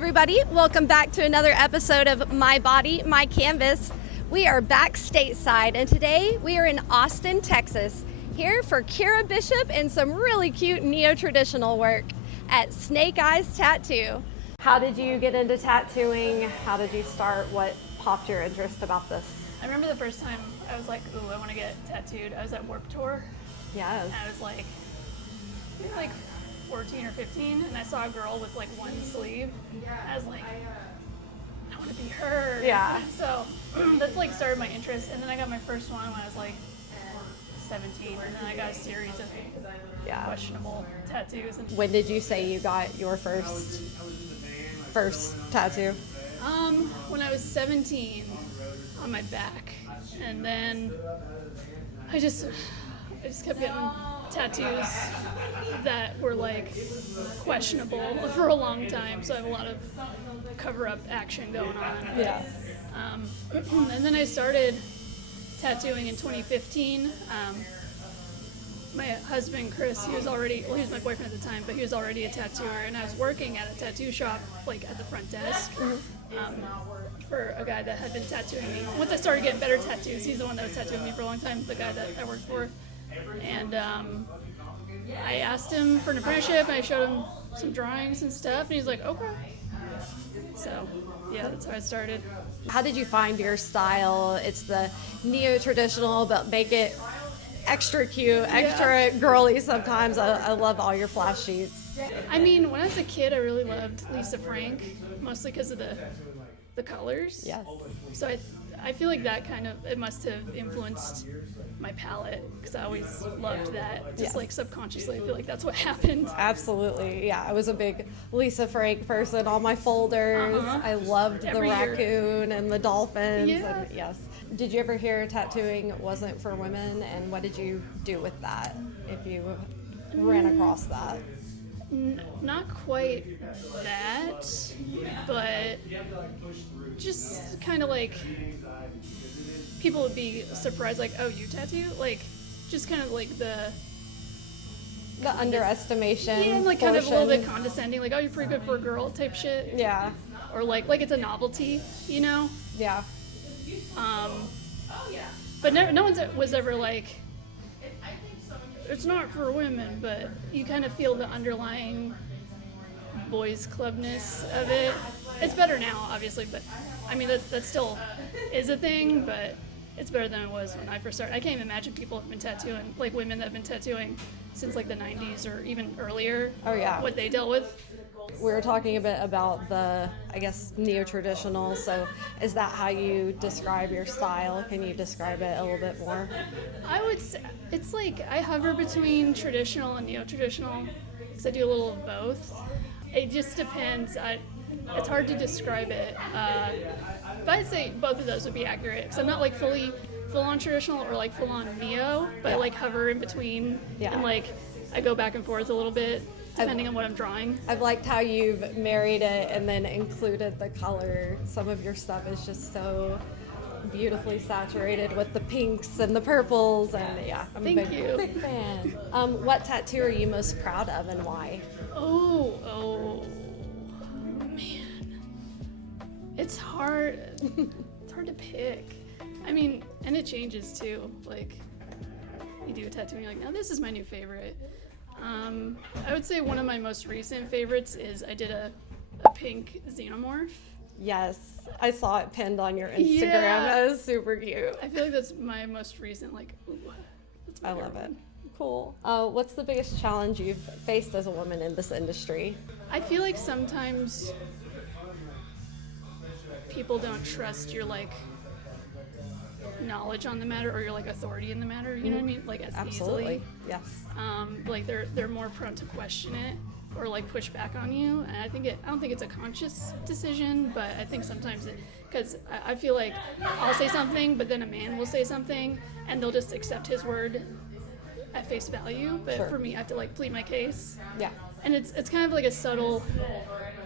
everybody. Welcome back to another episode of My Body, My Canvas. We are back stateside, and today we are in Austin, Texas, here for Kira Bishop and some really cute neo-traditional work at Snake Eyes Tattoo. How did you get into tattooing? How did you start? What popped your interest about this? I remember the first time I was like, ooh, I want to get tattooed. I was at Warped Tour. Yes. And I was like, maybe like 14 or 15, and I saw a girl with like one sleeve. I was like, I want to be her. Yeah. So that's like started my interest, and then I got my first one when I was like 17, and then I got a series of questionable tattoos. And When did you say you got your first tattoo? When I was 17, on my back, and then I just kept getting tattoos that were like questionable for a long time, so I have a lot of cover-up action going on. Yeah. And then I started tattooing in 2015. My husband Chris, he was my boyfriend at the time, but he was already a tattooer, and I was working at a tattoo shop, like at the front desk, for a guy that had been tattooing me. Once I started getting better tattoos, he's the one that was tattooing me for a long time, the guy that I worked for. And I asked him for an apprenticeship, and I showed him some drawings and stuff, and he's like, okay. So, yeah, that's how I started. How did you find your style? It's the neo-traditional, but make it extra cute, extra girly sometimes. I love all your flash sheets. I mean, when I was a kid, I really loved Lisa Frank, mostly because of the colors. Yes. So I feel like that it must have influenced my palette, because I always loved that. Just like subconsciously, I feel like that's what happened. Absolutely, yeah. I was a big Lisa Frank person. All my folders. I loved the raccoon and the dolphins. Yeah. And yes. Did you ever hear tattooing wasn't for women? And what did you do with that, if you ran across that? Not quite that, but just kind of like people would be surprised, like, oh, you tattoo? Like, just kind of like the underestimation. Yeah, and like kind of a little bit condescending, like, oh, you're pretty good for a girl type shit. Yeah. Or like it's a novelty, you know? Yeah. But no one was ever like, it's not for women, but you kind of feel the underlying boys clubness of it. It's better now, obviously, but I mean, that still is a thing, but it's better than it was when I first started. I can't even imagine people have been tattooing, like women that have been tattooing since like the 90s or even earlier. Oh, yeah. What they dealt with. We were talking a bit about the, I guess, neo-traditional. So is that how you describe your style? Can you describe it a little bit more? I would say it's like I hover between traditional and neo-traditional, because I do a little of both. It just depends. It's hard to describe it. But I'd say both of those would be accurate, because I'm not like full-on traditional or like full-on neo, but I like hover in between, and like I go back and forth a little bit depending on what I'm drawing. I've liked how you've married it and then included the color. Some of your stuff is just so beautifully saturated with the pinks and the purples, and I'm a big fan. What tattoo are you most proud of, and why? Oh man, it's hard. It's hard to pick. I mean, and it changes too. Like, you do a tattoo and you're like, now this is my new favorite. I would say one of my most recent favorites is I did a pink xenomorph. Yes, I saw it pinned on your Instagram. Yeah. That was super cute. I feel like that's my most recent, like, ooh, that's my I love favorite it. one. Cool. What's the biggest challenge you've faced as a woman in this industry? I feel like sometimes people don't trust your, like, knowledge on the matter, or your like authority in the matter, you know what I mean, like as Absolutely. easily. Yes. Like they're more prone to question it or like push back on you, and I don't think it's a conscious decision, but I think sometimes because I feel like I'll say something, but then a man will say something, and they'll just accept his word at face value, but for me I have to like plead my case. Yeah. And it's kind of like a subtle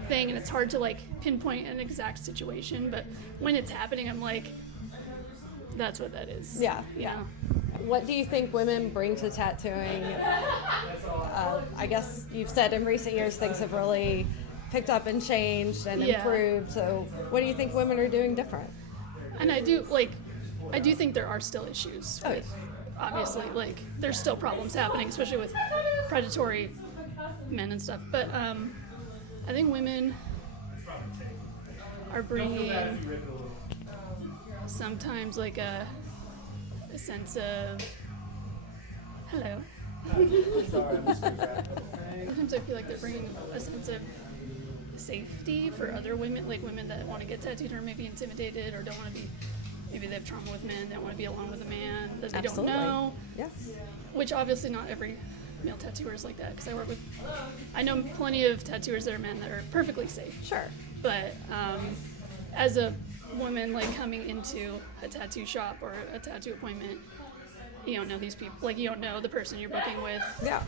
thing, and it's hard to like pinpoint an exact situation, but when it's happening, I'm like, that's what that is. Yeah. What do you think women bring to tattooing? I guess you've said in recent years things have really picked up and changed and Yeah. improved. So what do you think women are doing different? And I do think there are still issues with, obviously, like, there's still problems happening, especially with predatory men and stuff. But I think women are bringing sometimes like a sense of, hello. Sometimes I feel like they're bringing a sense of safety for other women, like women that want to get tattooed or maybe intimidated or don't want to be, maybe they have trauma with men, they don't want to be alone with a man that they Absolutely. don't know. Yes. Which obviously not every male tattooer is like that, because I know plenty of tattooers that are men that are perfectly safe. Sure. But as a woman, like, coming into a tattoo shop or a tattoo appointment, you don't know these people, like, you don't know the person you're booking with. Yeah.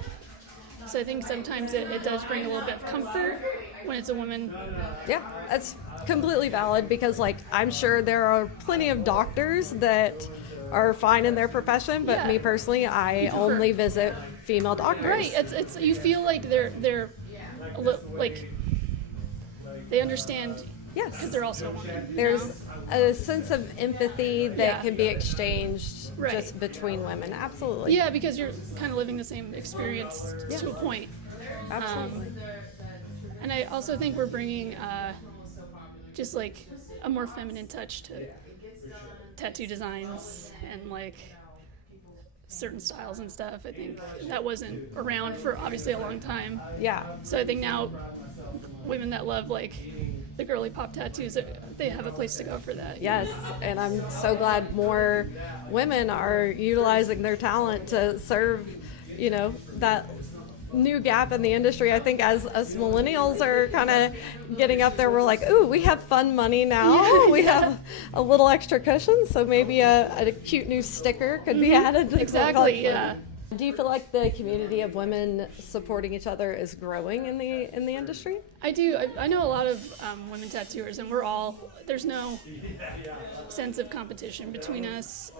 So I think sometimes it does bring a little bit of comfort when it's a woman. Yeah, that's completely valid because, like, I'm sure there are plenty of doctors that are fine in their profession, but Yeah. me personally, I only visit female doctors. Right, it's you feel like they're like they understand. Yes. Because they're also a woman. There's a sense of empathy that Yeah. can be exchanged Right. just between women. Absolutely. Yeah, because you're kind of living the same experience to a point. Absolutely. And I also think we're bringing just like a more feminine touch to tattoo designs and like certain styles and stuff. I think that wasn't around for obviously a long time. Yeah. So I think now women that love like the girly pop tattoos, they have a place to go for that. Yes, and I'm so glad more women are utilizing their talent to serve, that new gap in the industry. I think as millennials are kind of getting up there, we're like, ooh, we have fun money now. We have a little extra cushion, so maybe a cute new sticker could be added to the Exactly, collection. yeah. Do you feel like the community of women supporting each other is growing in the industry? I do. I know a lot of women tattooers, and there's no sense of competition between us.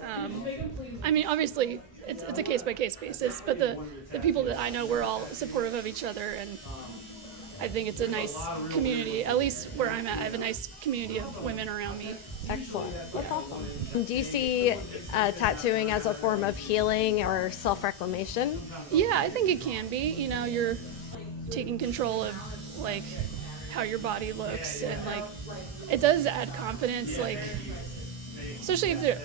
I mean, obviously, it's a case-by-case basis, but the people that I know, we're all supportive of each other, and I think it's a nice community. At least where I'm at, I have a nice community of women around me. Excellent. That's awesome. Do you see tattooing as a form of healing or self-reclamation? Yeah, I think it can be. You're taking control of like how your body looks, and like it does add confidence. Like, especially if there,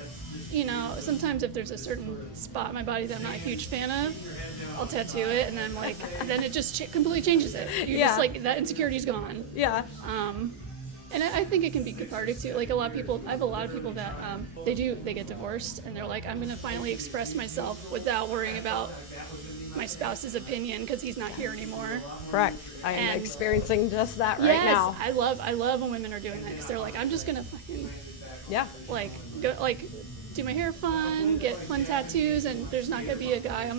sometimes if there's a certain spot in my body that I'm not a huge fan of, I'll tattoo it, and then then it just completely changes it. You're just like, that insecurity's gone. Yeah. And I think it can be cathartic too. Like I have a lot of people that they get divorced, and they're like, I'm gonna finally express myself without worrying about my spouse's opinion because he's not here anymore. Correct. I am experiencing just that right Yes, now. I love when women are doing that, because they're like, I'm just gonna fucking go do my hair fun, get fun tattoos, and there's not gonna be a guy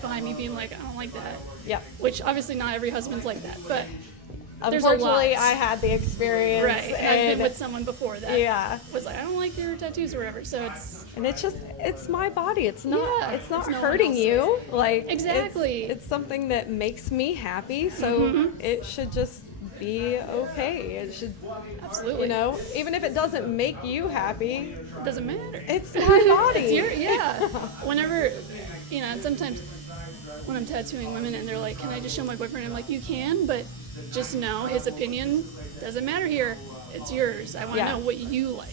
behind me being like, I don't like that. Yeah. Which obviously not every husband's like that, but there's Unfortunately, a lot. I had the experience. Right, and I've been with someone before that was like, I don't like your tattoos or whatever. So it's my body. It's not Yeah, it's not it's no hurting one you. Like, Exactly. It's something that makes me happy. So it should just be okay. It should, absolutely, even if it doesn't make you happy, it doesn't matter. it's my body. It's whenever, sometimes when I'm tattooing women and they're like, can I just show my boyfriend? I'm like, you can, but just know his opinion doesn't matter here. It's yours. I want to know what you like.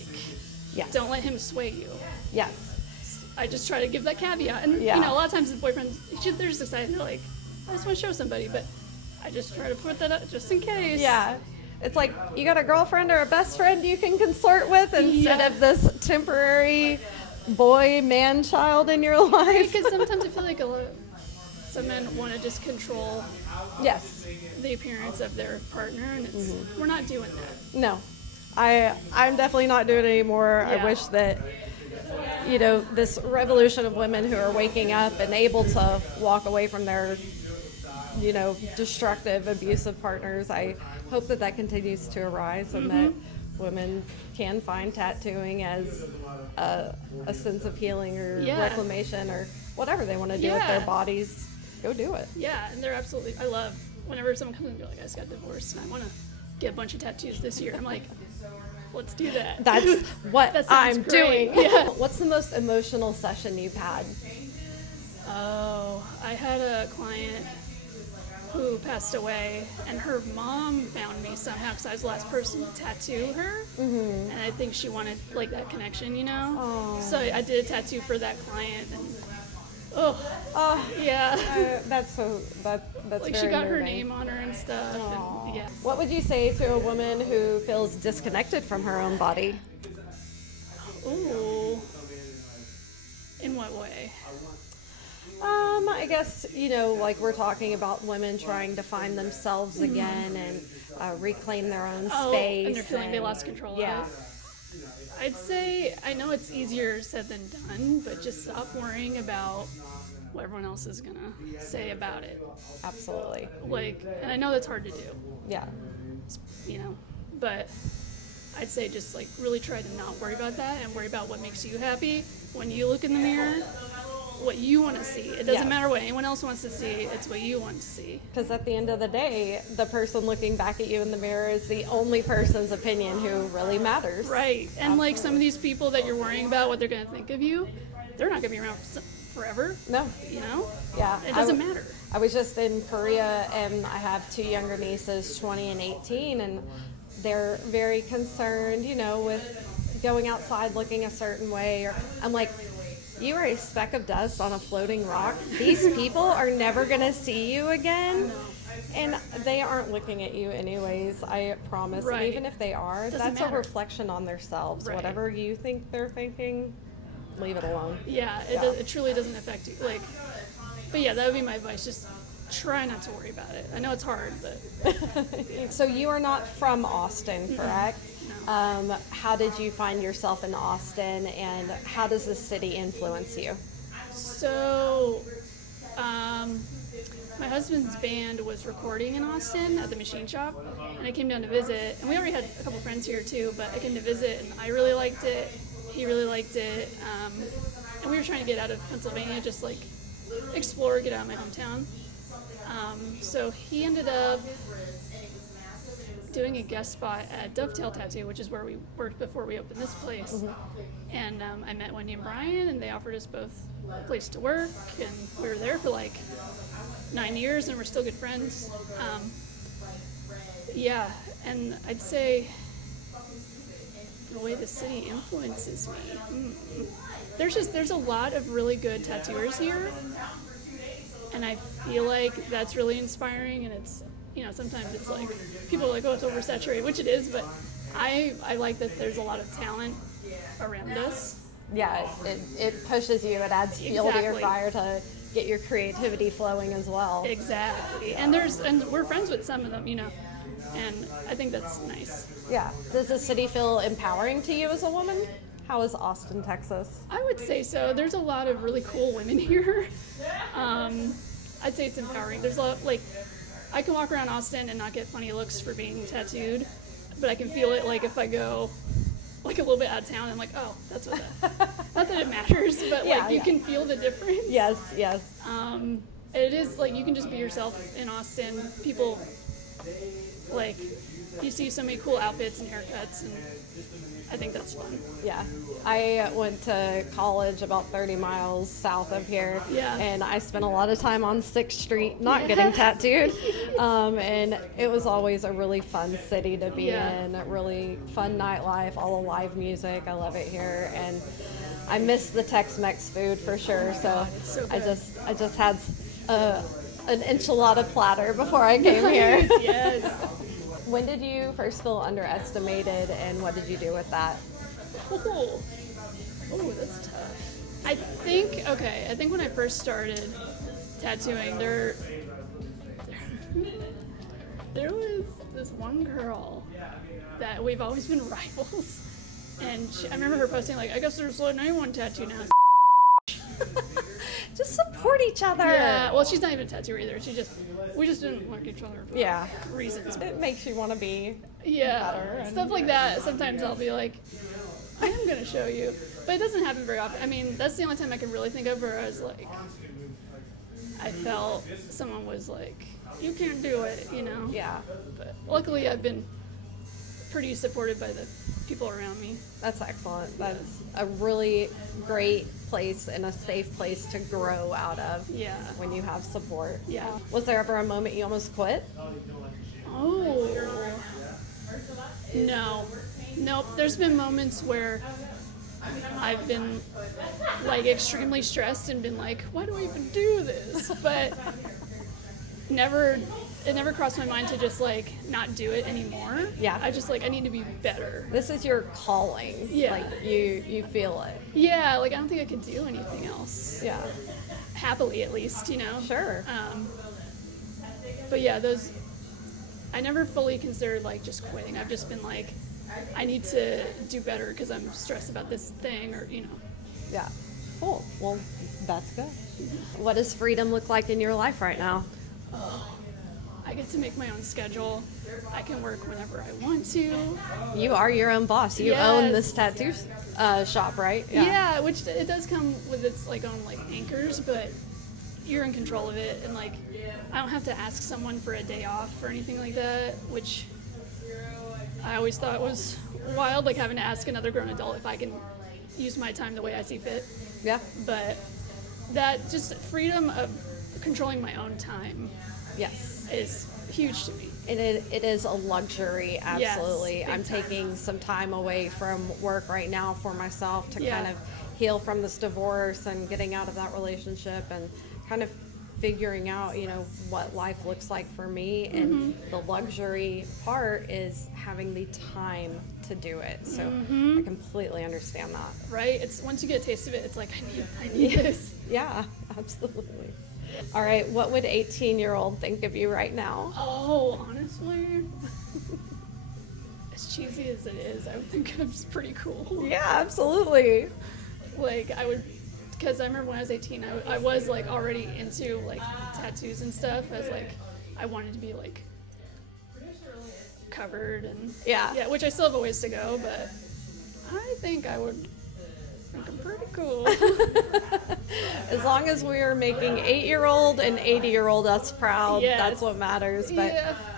Yes. Don't let him sway you. Yes. I just try to give that caveat. And, a lot of times the boyfriends, they're just excited. They're like, I just want to show somebody. But I just try to put that up just in case. Yeah. It's like, you got a girlfriend or a best friend you can consort with instead of this temporary man-child in your life. Because sometimes I feel like some men want to just control the appearance of their partner, and we're not doing that. No, I'm definitely not doing it anymore. Yeah. I wish that, this revolution of women who are waking up and able to walk away from their, destructive, abusive partners. I hope that continues to arise, and that women can find tattooing as a sense of healing or reclamation or whatever they want to do with their bodies. Go do it. Yeah, and they're absolutely, I love whenever someone comes and be like, I just got divorced and I want to get a bunch of tattoos this year, I'm like, let's do that. That's what That sounds I'm great. doing. Yeah. What's the most emotional session you've had? Oh, I had a client who passed away, and her mom found me somehow because I was the last person to tattoo her, and I think she wanted like that connection, you know. Oh. So I did a tattoo for that client, and yeah, That's like very she got her moving. name on her and stuff. And, yeah. What would you say to a woman who feels disconnected from her own body? Ooh. In what way? I guess, like we're talking about women trying to find themselves again and reclaim their own space. And they're feeling they lost control of it. I'd say, I know it's easier said than done, but just stop worrying about what everyone else is going to say about it. Absolutely. Like, and I know that's hard to do, Yeah. but I'd say just like really try to not worry about that and worry about what makes you happy when you look in the mirror, what you want to see. It doesn't matter what anyone else wants to see, it's what you want to see. Because at the end of the day, the person looking back at you in the mirror is the only person's opinion who really matters. Right. And like some of these people that you're worrying about what they're going to think of you, they're not going to be around forever. No. Yeah. It doesn't matter. I was just in Korea, and I have 2 younger nieces, 20 and 18, and they're very concerned, with going outside looking a certain way. Or I'm like, you are a speck of dust on a floating rock. These people are never going to see you again. And they aren't looking at you anyways, I promise. Right. And even if they are, Doesn't that's matter. a reflection on themselves. Right. Whatever you think they're thinking, leave it alone. Yeah, it truly doesn't affect you. Like, but yeah, that would be my advice. Just try not to worry about it. I know it's hard, but So you are not from Austin, correct? No. How did you find yourself in Austin, and how does the city influence you? So, my husband's band was recording in Austin at the machine shop, and I came down to visit. And we already had a couple friends here too, but I came to visit, and I really liked it. He really liked it, and we were trying to get out of Pennsylvania, just like explore, get out of my hometown. So he ended up doing a guest spot at Dovetail Tattoo, which is where we worked before we opened this place. And I met Wendy and Brian, and they offered us both a place to work, and we were there for like 9 years, and we're still good friends. Yeah, and I'd say the way the city influences me. There's a lot of really good tattooers here, and I feel like that's really inspiring. And it's, sometimes it's like people are like, oh, it's oversaturated, which it is, but I like that there's a lot of talent around us. Yeah, it pushes you, it adds fuel to your Exactly. fire to get your creativity flowing as well. Exactly, and we're friends with some of them, and I think that's nice. Yeah. Does the city feel empowering to you as a woman? How is Austin, Texas? I would say so. There's a lot of really cool women here. I'd say it's empowering. There's a lot, like, I can walk around Austin and not get funny looks for being tattooed, but I can feel it, like, if I go, like, a little bit out of town, I'm like, oh, that's what not that it matters, but, like, you can feel the difference. Yes. It is, like, you can just be yourself in Austin. People, like, you see so many cool outfits and haircuts, and I think that's fun. Yeah. I went to college about 30 miles south of here, and I spent a lot of time on 6th Street not getting tattooed, and it was always a really fun city to be in, really fun nightlife, all the live music. I love it here, and I miss the Tex-Mex food for sure, so so I good. just had an enchilada platter before I came here. Yes. When did you first feel underestimated, and what did you do with that? Oh, that's tough. I think when I first started tattooing, there was this one girl that we've always been rivals, and I remember her posting like, I guess there's letting anyone tattoo now. Just support each other. Yeah, well, she's not even a tattooer either. We just didn't like each other for reasons. It makes you want to be Yeah, better. stuff like that. Sometimes I'll be like, I am going to show you. But it doesn't happen very often. I mean, that's the only time I can really think of where I was like, I felt someone was like you can't do it, you know? Yeah, But luckily I've been pretty supported by the people around me. that's excellent. That's a really great place and a safe place to grow out of. Yeah. When you have support. Yeah. Was there ever a moment you almost quit? Oh. No. Nope. There's been moments where I've been like extremely stressed and been like, why do I even do this? But it never crossed my mind to just like not do it anymore. Yeah. I just like, I need to be better. This is your calling. Yeah. Like you feel it. Yeah, like I don't think I could do anything else. Yeah. Happily, at least, you know? Sure. But yeah, I never fully considered like just quitting. I've just been like, I need to do better because I'm stressed about this thing, or, you know. Yeah. Cool. Well, that's good. What does freedom look like in your life right now? I get to make my own schedule. I can work whenever I want to. You are your own boss. You Yes. own this tattoo shop, right? Yeah, which it does come with its like own like anchors, but you're in control of it, and like I don't have to ask someone for a day off or anything like that, which I always thought was wild, like having to ask another grown adult if I can use my time the way I see fit. Yeah. But that just freedom of controlling my own time Yes. is huge to me. It is a luxury, absolutely. big I'm time. taking some time away from work right now for myself to Yeah. kind of heal from this divorce and getting out of that relationship and kind of figuring out, what life looks like for me. And the luxury part is having the time to do it. So I completely understand that. Right? It's once you get a taste of it, it's like I need this. Yeah, absolutely. All right, what would 18-year-old think of you right now? Oh, honestly, as cheesy as it is, I would think I'm just pretty cool. Yeah, absolutely. Like I would, because I remember when I was 18, I was like already into like tattoos and stuff. I wanted to be like covered and Yeah. which I still have a ways to go, but I think I would think I'm pretty cool. As long as we're making 8-year-old and 80-year-old us proud, Yes. that's what matters. But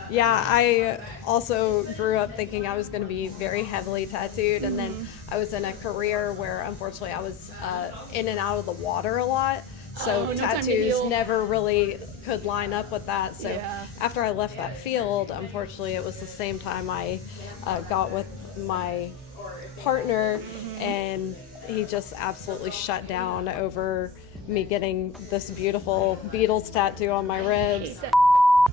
Yeah. I also grew up thinking I was going to be very heavily tattooed, and then I was in a career where unfortunately I was in and out of the water a lot. So Oh, no time to tattoos heal. never really could line up with that. So Yeah. after I left that field, unfortunately, it was the same time I got with my partner, and he just absolutely shut down over me getting this beautiful Beatles tattoo on my ribs. That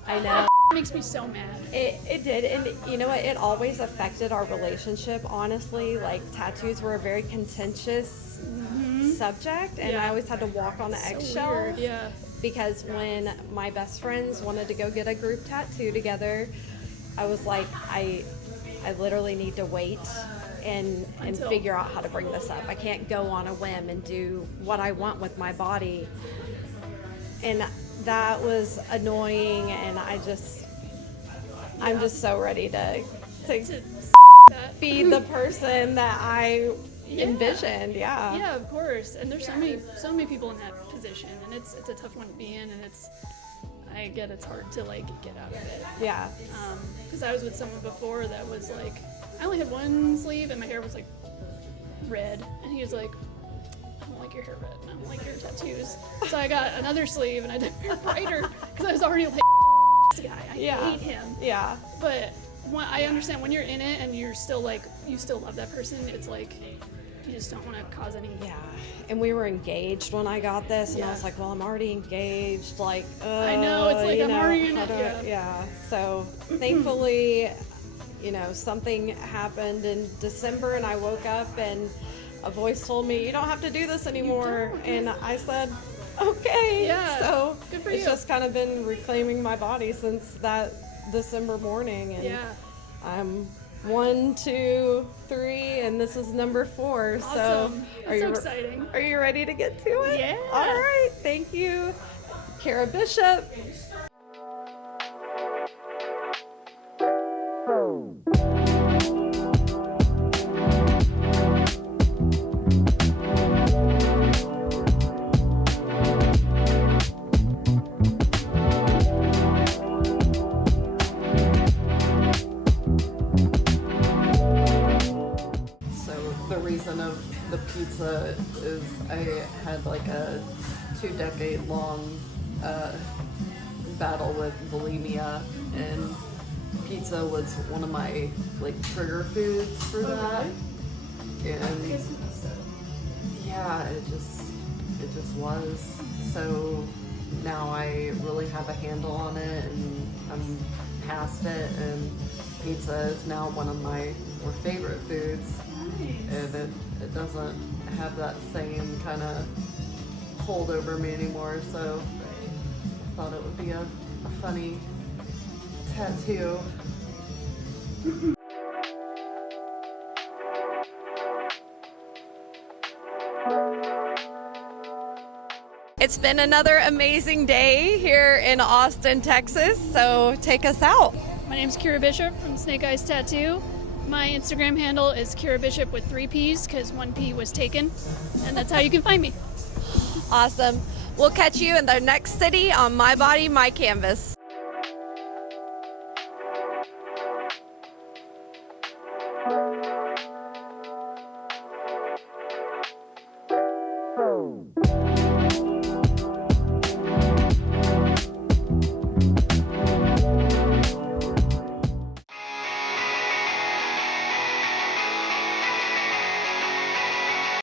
I know. makes me so mad. It did, and you know what? It always affected our relationship, honestly. Like, tattoos were a very contentious subject, and I Yeah. always had to walk on the So eggshells. weird, yeah. Because when my best friends wanted to go get a group tattoo together, I was like, I literally need to wait and Until- figure out how to bring this up. I can't go on a whim and do what I want with my body. And that was annoying, and I'm just so ready to That. be the person that I Yeah. envisioned. Yeah. Yeah, of course. And there's so many people in that position, and it's a tough one to be in, and I get it's hard to like get out of it. Yeah. Because I was with someone before that was like, I only had one sleeve and my hair was like red, and he was like, I don't like your hair red, and I don't like your tattoos. So I got another sleeve and I did it brighter because I was already like, this guy, I Yeah. hate him. Yeah. But I understand when you're in it and you're still like, you still love that person, it's like, you just don't want to cause any. Yeah, and we were engaged when I got this, and I Yeah. was like, well, I'm already engaged. Like, I know, it's like, you I'm know, already in how it, do I- yeah. Yeah, so thankfully, something happened in December, and I woke up, and a voice told me, you don't have to do this anymore. don't. And I said, okay. Yeah, So good for it's you. just kind of been reclaiming my body since that December morning. And Yeah. I'm 1, 2, 3, and this is number 4. Awesome. So That's so exciting. Are you ready to get to it? Yeah. All right. Thank you, Kara Bishop. I had like a 2-decade long battle with bulimia, and pizza was one of my like trigger foods for that. And yeah, it just was. So now I really have a handle on it, and I'm past it, and pizza is now one of my more favorite foods. And it doesn't have that same kind of hold over me anymore, so I thought it would be a funny tattoo. It's been another amazing day here in Austin, Texas, so take us out. My name's Kira Bishop from Snake Eyes Tattoo. My Instagram handle is Kira Bishop with 3 P's because 1 P was taken, and that's how you can find me. Awesome. We'll catch you in the next city on My Body, My Canvas.